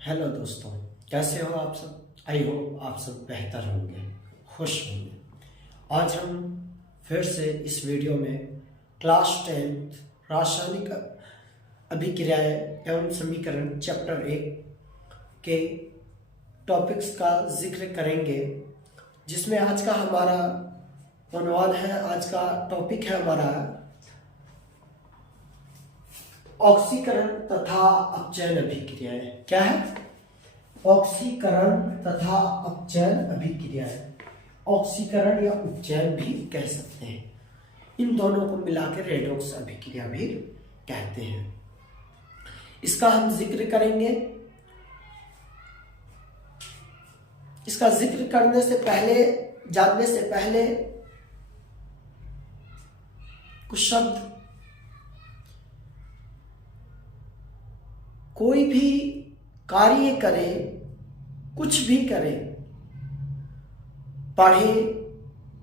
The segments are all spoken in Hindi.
हेलो दोस्तों, कैसे हो आप सब। आई होप आप सब बेहतर होंगे, खुश होंगे। आज हम फिर से इस वीडियो में क्लास 10th रासायनिक अभिक्रियाएं एवं समीकरण चैप्टर 1 के टॉपिक्स का जिक्र करेंगे, जिसमें आज का हमारा अनुवाद है। आज का टॉपिक है हमारा ऑक्सीकरण तथा अपचयन अभिक्रियाएं। क्या है? ऑक्सीकरण तथा अपचयन अभिक्रियाएं। ऑक्सीकरण या उपचयन भी कह सकते हैं। इन दोनों को मिलाकर रेडॉक्स अभिक्रिया भी कहते हैं। इसका हम जिक्र करेंगे। इसका जिक्र करने से पहले, जानने से पहले कुछ शब्द। कोई भी कार्य करें, कुछ भी करें, पढ़े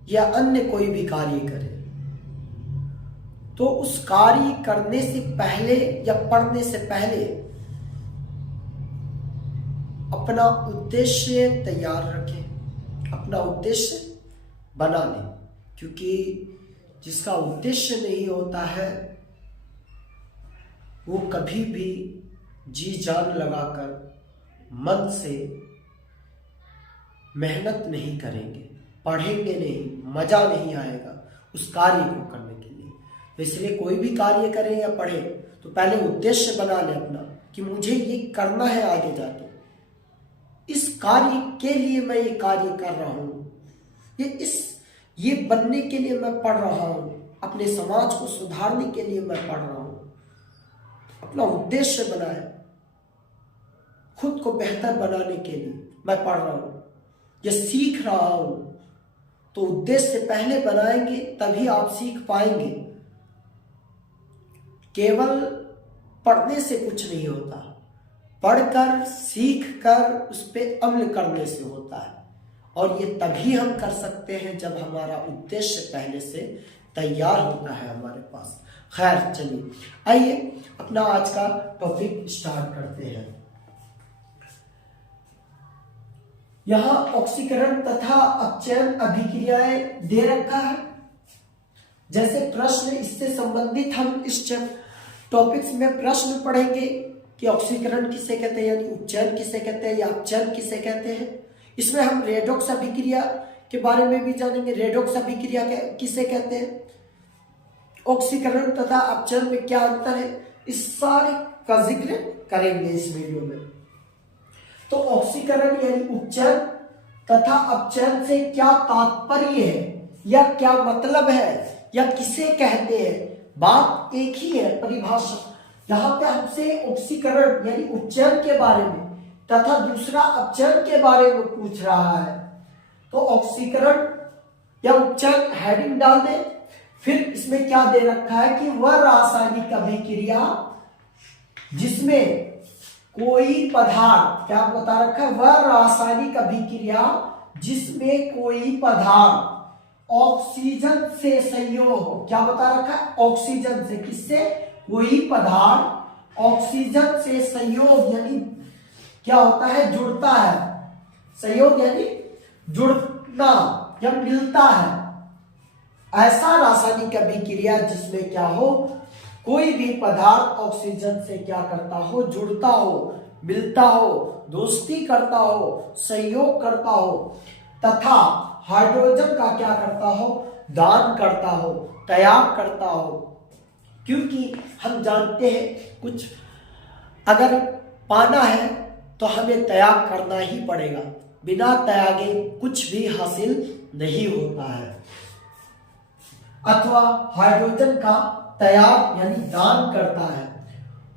या अन्य कोई भी कार्य करें, तो उस कार्य करने से पहले या पढ़ने से पहले अपना उद्देश्य तैयार रखें, अपना उद्देश्य बना लें। क्योंकि जिसका उद्देश्य नहीं होता है वो कभी भी जी जान लगाकर मन से मेहनत नहीं करेंगे, पढ़ेंगे नहीं, मजा नहीं आएगा उस कार्य को करने के लिए। तो इसलिए कोई भी कार्य करें या पढ़े तो पहले उद्देश्य बना ले अपना कि मुझे ये करना है आगे जाके, इस कार्य के लिए मैं ये कार्य कर रहा हूँ, ये बनने के लिए मैं पढ़ रहा हूँ, अपने समाज को सुधारने के लिए मैं पढ़ रहा हूँ। अपना उद्देश्य बनाए, खुद को बेहतर बनाने के लिए मैं पढ़ रहा हूं या सीख रहा हूं। तो उद्देश्य पहले बनाएंगे तभी आप सीख पाएंगे। केवल पढ़ने से कुछ नहीं होता, पढ़कर सीख कर उस पर अमल करने से होता है। और ये तभी हम कर सकते हैं जब हमारा उद्देश्य पहले से तैयार होता है हमारे पास। खैर, चलिए आइए अपना आज का टॉपिक स्टार्ट करते हैं। यहां ऑक्सीकरण तथा अपचयन अभिक्रियाएं दे रखा है। जैसे प्रश्न इससे संबंधित हम इस टॉपिक्स में प्रश्न पढ़ेंगे कि ऑक्सीकरण किसे कहते हैं, यानी उपचयन किसे कहते हैं या अपचयन किसे कहते हैं। इसमें हम रेडॉक्स अभिक्रिया के बारे में भी जानेंगे। रेडॉक्स अभिक्रिया किसे कहते हैं, ऑक्सीकरण तथा अपचयन में क्या अंतर है, इस सारे का जिक्र करेंगे इस वीडियो में। तो ऑक्सीकरण यानी उपचयन तथा अपचयन से क्या तात्पर्य है या क्या मतलब है या किसे कहते हैं, बात एक ही है, परिभाषा। यहां पे हमसे ऑक्सीकरण यानी उपचयन के बारे में तथा दूसरा अपचयन के बारे में पूछ रहा है। तो ऑक्सीकरण या उपचयन हेडिंग डाल दें। फिर इसमें क्या दे रखा है कि वह रासायनिक अभिक्रिया जिसमें कोई पदार्थ, क्या बता रखा है, वह रासायनिक अभिक्रिया जिसमें कोई पदार्थ ऑक्सीजन से संयोग, क्या बता रखा है, ऑक्सीजन से, किससे, कोई पदार्थ ऑक्सीजन से संयोग यानी क्या होता है, जुड़ता है। संयोग यानी जुड़ना या मिलता है। ऐसा रासायनिक अभिक्रिया जिसमें क्या हो, कोई भी पदार्थ ऑक्सीजन से क्या करता हो, जुड़ता हो, मिलता हो, दोस्ती करता हो, सहयोग करता हो, तथा हाइड्रोजन का क्या करता हो, दान करता हो, त्याग करता हो। क्योंकि हम जानते हैं कुछ अगर पाना है तो हमें त्याग करना ही पड़ेगा, बिना त्यागे कुछ भी हासिल नहीं होता है। अथवा हाइड्रोजन का त्याग यानी दान करता है।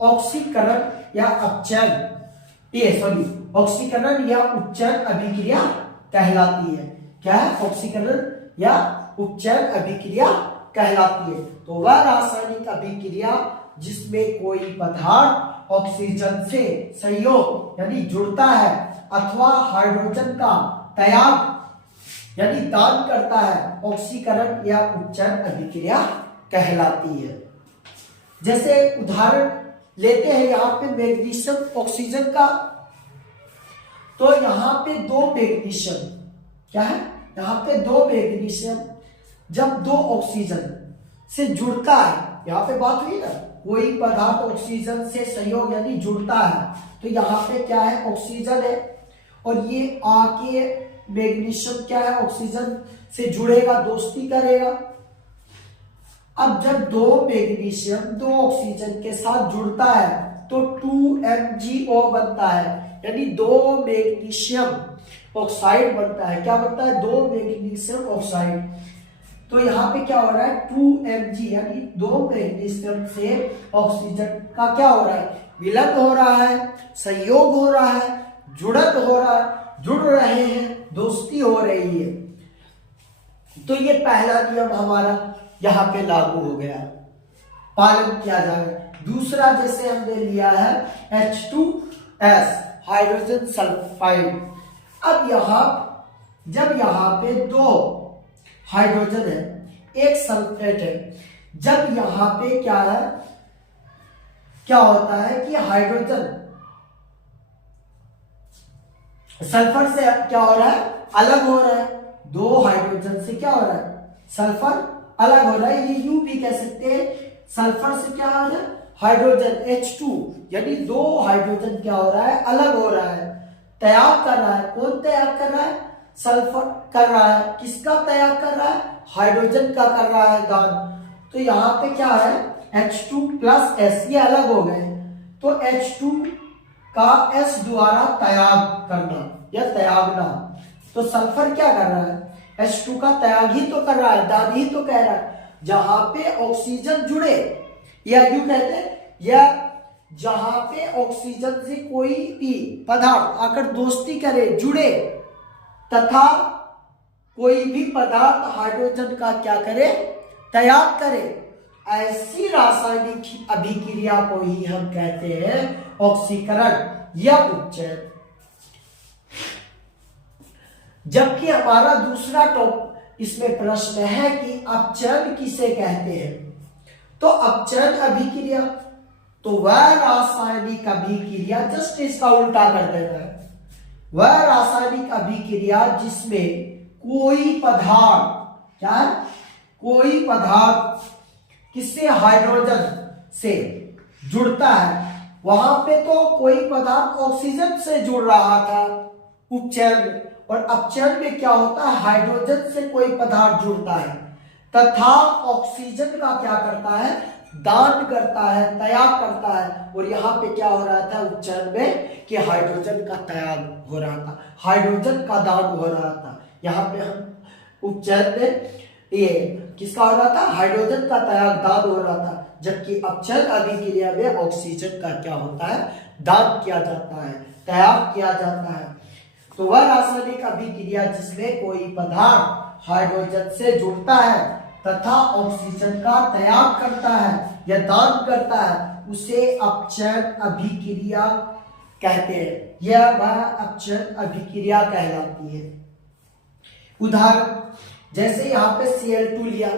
ऑक्सीकरण या अपचयन, ऑक्सीकरण या उपचयन अभिक्रिया कहलाती है। क्या है, ऑक्सीकरण या उपचयन अभिक्रिया कहलाती है। तो वह रासायनिक अभिक्रिया जिसमें कोई पदार्थ ऑक्सीजन से संयोग यानी जुड़ता है अथवा हाइड्रोजन का त्याग यानी दान करता है, ऑक्सीकरण या उपचयन अभिक्रिया कहलाती है। जैसे उदाहरण लेते हैं यहाँ पे मैग्नीशियम ऑक्सीजन का तो यहाँ पे दो मैग्नीशियम, क्या है, यहाँ पे दो मैग्नीशियम जब दो ऑक्सीजन से जुड़ता है, यहाँ पे बात हुई ना, कोई पदार्थ ऑक्सीजन से संयोग यानी जुड़ता है, तो यहाँ पे क्या है, ऑक्सीजन है, और ये आके मैग्नीशियम क्या है, ऑक्सीजन से जुड़ेगा, दोस्ती करेगा। अब जब दो मैग्नीशियम दो ऑक्सीजन के साथ जुड़ता है तो 2MgO बनता है, यानी दो मैग्नीशियम ऑक्साइड बनता है। क्या बनता है, दो मैग्नीशियम ऑक्साइड। तो यहाँ पे क्या हो रहा है, 2Mg यानी दो मैग्नीशियम से ऑक्सीजन का क्या हो रहा है, विलय हो रहा है, संयोग हो रहा है, जुड़त हो रहा है, जुड़ रहे हैं, दोस्ती हो रही है। तो ये पहला नियम हमारा यहाँ पे लागू हो गया, पालन किया जाएगा। दूसरा जैसे हमने लिया है H2S हाइड्रोजन सल्फाइड। अब यहाँ जब यहाँ पे दो हाइड्रोजन है, एक सल्फेट है, जब यहाँ पे क्या है, क्या होता है कि हाइड्रोजन सल्फर से क्या हो रहा है, अलग हो रहा है। दो हाइड्रोजन से क्या हो रहा है, सल्फर अलग हो रहा है। ये यूं भी कह सकते हैं, सल्फर से क्या हो रहा है, हाइड्रोजन H2 यानी दो हाइड्रोजन क्या हो रहा है, अलग हो रहा है, त्याग कर रहा है। कौन त्याग कर रहा है, सल्फर कर रहा है। किसका त्याग कर रहा है, हाइड्रोजन का कर रहा है दान। तो यहाँ पे क्या है, H2 प्लस S, ये अलग हो गए, तो H2 का S द्वारा त्याग करना या त्यागना। तो सल्फर क्या कर रहा है, H2 का त्याग ही तो कर रहा है, दान ही तो कह रहा है। जहां पे ऑक्सीजन जुड़े, या यूं कहते हैं, या जहां पे ऑक्सीजन से कोई भी पदार्थ आकर दोस्ती करे, जुड़े, तथा कोई भी पदार्थ हाइड्रोजन का क्या करे, त्याग करे, ऐसी रासायनिक अभिक्रिया को ही हम कहते हैं ऑक्सीकरण या उपचयन। जबकि हमारा दूसरा टॉपिक इसमें प्रश्न है कि अपचयन किसे कहते हैं। तो अपचयन अभिक्रिया तो वह रासायनिक अभिक्रिया, जस्ट इसका उल्टा कर देना है, वह रासायनिक अभिक्रिया जिसमें कोई पदार्थ, क्या है, कोई पदार्थ किससे, हाइड्रोजन से जुड़ता है। वहां पे तो कोई पदार्थ ऑक्सीजन से जुड़ रहा था उपचयन में, और अपचयन में क्या होता है, हाइड्रोजन से कोई पदार्थ जुड़ता है तथा ऑक्सीजन का क्या करता है, दान करता है, त्याग करता है। और यहाँ पे क्या हो रहा था उपचयन में कि हाइड्रोजन का त्याग हो रहा था, हाइड्रोजन का दान हो रहा था। यहाँ पे हम उपचयन में ये किसका हो रहा था, हाइड्रोजन का त्याग, दान हो रहा था। जबकि अपचयन अभिक्रिया में ऑक्सीजन का क्या होता है, दान किया जाता है, त्याग किया जाता है। तो वह रासायनिक अभिक्रिया जिसमें कोई पदार्थ हाइड्रोजन से जुड़ता है तथा ऑक्सीजन का त्याग करता है या दान करता है, उसे अपचयन अभिक्रिया कहते हैं। यह वह अपचयन अभिक्रिया कहलाती है। उदाहरण जैसे यहाँ पे Cl2 लिया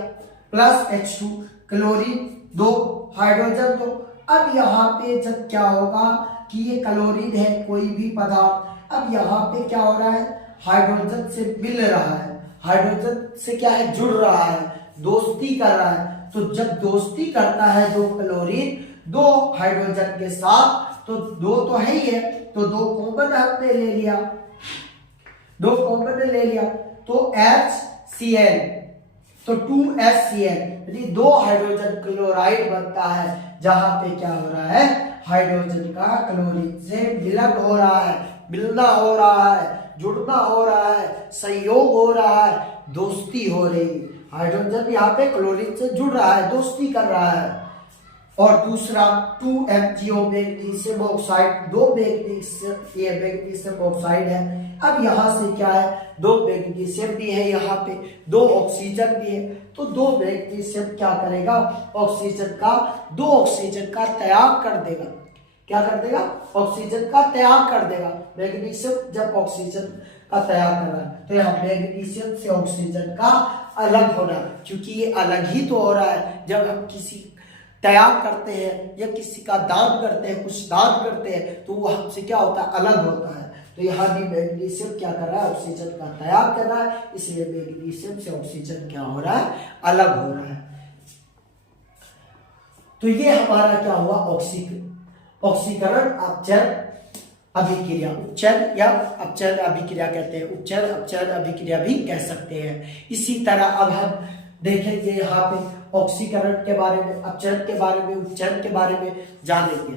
प्लस H2, क्लोरीन दो, हाइड्रोजन दो। अब यहाँ पे जब क्या होगा कि ये क्लोरीन है कोई भी पदार्थ, अब यहाँ पे क्या हो रहा है, हाइड्रोजन से मिल रहा है, हाइड्रोजन से क्या है, जुड़ रहा है, दोस्ती कर रहा है। तो जब दोस्ती करता है दो क्लोरीन दो हाइड्रोजन के साथ, तो दो तो है ही है, तो दो कॉमन हमने ले लिया, दो कॉमन ले लिया, तो HCl, तो 2HCl यानी दो हाइड्रोजन क्लोराइड बनता है। जहां पे क्या हो रहा है, हाइड्रोजन का क्लोरीन से मिलन हो रहा है, मिलना हो रहा है, जुड़ना हो रहा है, संयोग हो रहा है, दोस्ती हो रही है। हाइड्रोजन यहाँ पे क्लोरीन से जुड़ रहा है, दोस्ती कर रहा है। और दूसरा 2MgO मैग्नीशियम ऑक्साइड, दो मैग्नीशियम ऑक्साइड है। अब यहाँ से क्या है, दो मैग्नीशियम भी है, यहाँ पे दो ऑक्सीजन भी है, तो दो मैग्नीशियम क्या करेगा, दो ऑक्सीजन का त्याग कर देगा। क्या कर देगा, ऑक्सीजन का त्याग कर देगा। मैग्नीशियम जब ऑक्सीजन का त्याग कर रहा है, तो यहाँ मैग्नीशियम से ऑक्सीजन का अलग होना, क्योंकि ये अलग ही तो हो रहा है। जब हम किसी त्याग करते हैं या किसी का दान करते हैं, कुछ दान करते हैं, तो वो हमसे क्या होता है, अलग होता है। तो यहाँ भी मैग्नीशियम क्या कर रहा है, ऑक्सीजन का त्याग कर रहा है, इसलिए मैग्नीशियम से ऑक्सीजन क्या हो रहा है, अलग हो रहा है। तो ये हमारा क्या हुआ, ऑक्सीकरण अपचयन अभिक्रिया। उपचयन या अपचयन अभिक्रिया कहते हैं, उपचयन अपचयन अभिक्रिया भी कह सकते हैं। इसी तरह अब हम देखेंगे यहाँ पे ऑक्सीकरण के बारे में, अपचयन के बारे में, उपचयन के बारे में जानेंगे।